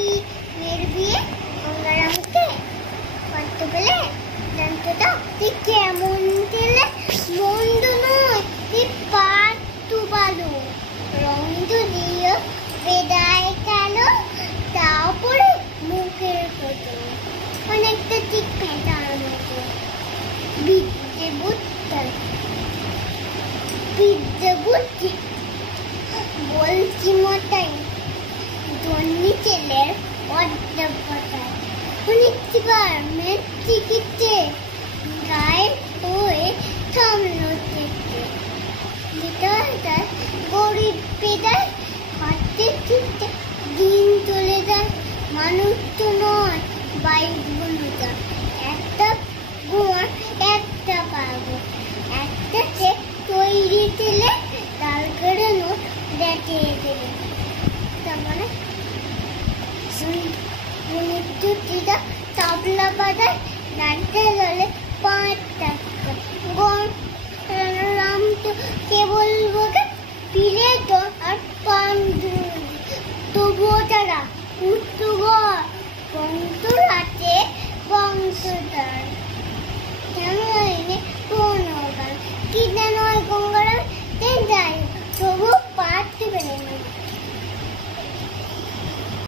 কি মেয়ের বিয়ে গঙ্গারামকে করতে বলে জানতে দাও তুই কেমন দিলে মন্দ নয় তুই পারতু ভালো রং দিও বেদায় কালো তারপরে মুখের ফটো অনেকটা ঠিক ফেটার মতো বিদ্যে বুদ্ধি বলছি মতাই ধন্যী ছেলের অধ্যাপতায় অনেকবার মেয়ের টিকিটে গায়ে হয়ে থামলো থেকে বিতরতার গরিব পেদায় হাঁটতে ছুটতে দিন চলে যায় মানুষ তো নয় বাইক বন্ধুটা একটা ঘুমার একটা পাবো একটা চেক তৈরি তেলে ডাল করে নোট দেখিয়ে দেবে তারপরে মুনিটা তবলা বাজায় নাচতে গেলে 5 টাকা রাম তো কে বলবো ফিরে তো আর পান তবুও তারা উঠতো ঘর বংশ রাতে বংশধর কেমন